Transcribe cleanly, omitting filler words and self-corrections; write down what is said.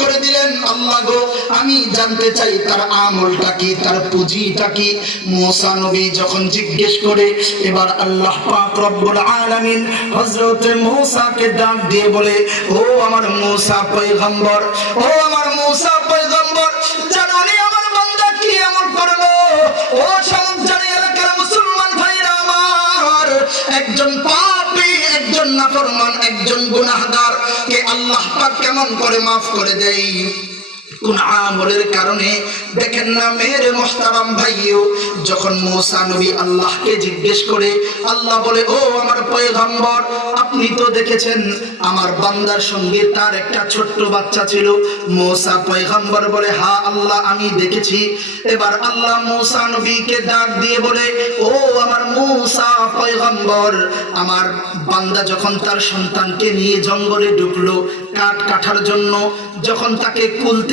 করে দিলেন। আল্লাহ গো, আমি জানতে চাই তার আমলটা কি, তার পুঁজিটা কি। মূসা নবী যখন জিজ্ঞেস করে, এবার আল্লাহ পাক রব্বুল আলামিন হযরত মূসাকে ডাক দিয়ে বলে, ও আমার মূসা পয়গম্বর, ও আমার মূসা পয়গম্বর, জানো নি আমার বান্দা কি আমল করলো? ও সমুদ্রের এলাকার মুসলমান ভাইরা আমার, একজন পাপী, একজন নাফরমান, একজন গুনাহগার কে আল্লাহ পাক কেমন করে মাফ করে দেয়? কোন আমলের কারণে? দেখেন না মেরে মুহতারাম ভাইও, যখন মূসা নবী আল্লাহকে জিজ্ঞেস করে, আল্লাহ বলে, ও আমার পয়গম্বর, আপনি তো দেখেছেন আমার বান্দার সঙ্গে তার একটা ছোট্ট বাচ্চা ছিল। মূসা পয়গম্বর বলে, হ্যাঁ আল্লাহ আমি দেখেছি। এবার আল্লাহ মূসা নবীকে ডাক দিয়ে বলে, ও আমার মূসা পয়গম্বর, আমার বান্দা যখন তার সন্তানকে নিয়ে জঙ্গলে ঢুকলো কাঠ কাটার জন্য, যখন তাকে কুল থেকে